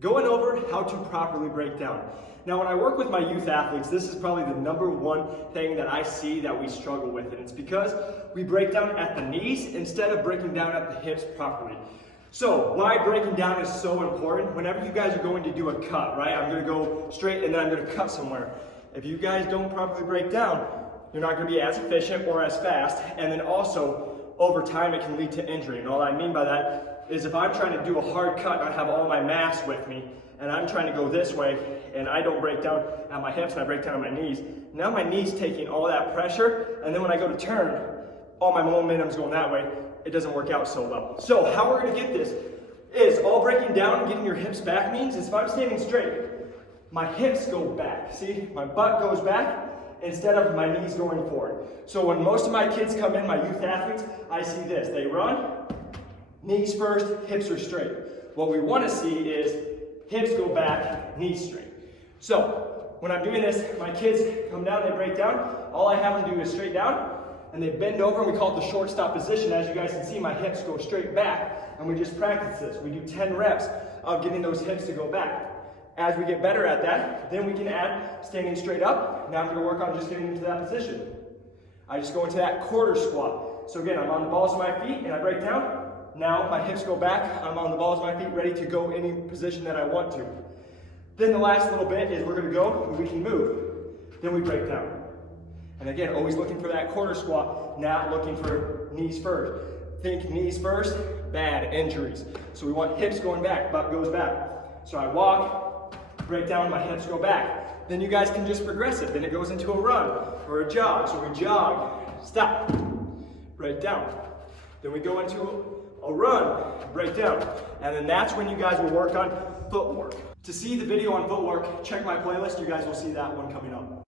Going over how to properly break down. Now, when I work with my youth athletes, this is probably the number one thing that I see that we struggle with, and it's because we break down at the knees instead of breaking down at the hips properly. So, why breaking down is so important? Whenever you guys are going to do a cut, right? I'm going to go straight and then I'm going to cut somewhere. If you guys don't properly break down, you're not going to be as efficient or as fast, and then also, over time, it can lead to injury. And all I mean by that is if I'm trying to do a hard cut and I have all my mass with me, and I'm trying to go this way, and I don't break down at my hips and I break down at my knees, now my knee's taking all that pressure, and then when I go to turn, all my momentum's going that way. It doesn't work out so well. So how we're gonna get this is all breaking down and getting your hips back means is if I'm standing straight, my hips go back. See, my butt goes back instead of my knees going forward. So when most of my kids come in, my youth athletes, I see this. They run, knees first, hips are straight. What we want to see is hips go back, knees straight. So when I'm doing this, my kids come down, they break down. All I have them do is straight down, and they bend over, and we call it the shortstop position. As you guys can see, my hips go straight back, and we just practice this. We do 10 reps of getting those hips to go back. As we get better at that, then we can add standing straight up. Now I'm going to work on just getting into that position. I just go into that quarter squat. So again, I'm on the balls of my feet, and I break down. Now my hips go back, I'm on the balls of my feet, ready to go any position that I want to. Then the last little bit is we're gonna go, and we can move. Then we break down. And again, always looking for that quarter squat, not looking for knees first. Think knees first, bad, injuries. So we want hips going back, butt goes back. So I walk, break down, my hips go back. Then you guys can just progress it. Then it goes into a run or a jog. So we jog, stop, break down. Then we go into a run, break down, and then that's when you guys will work on footwork. To see the video on footwork, check my playlist. You guys will see that one coming up.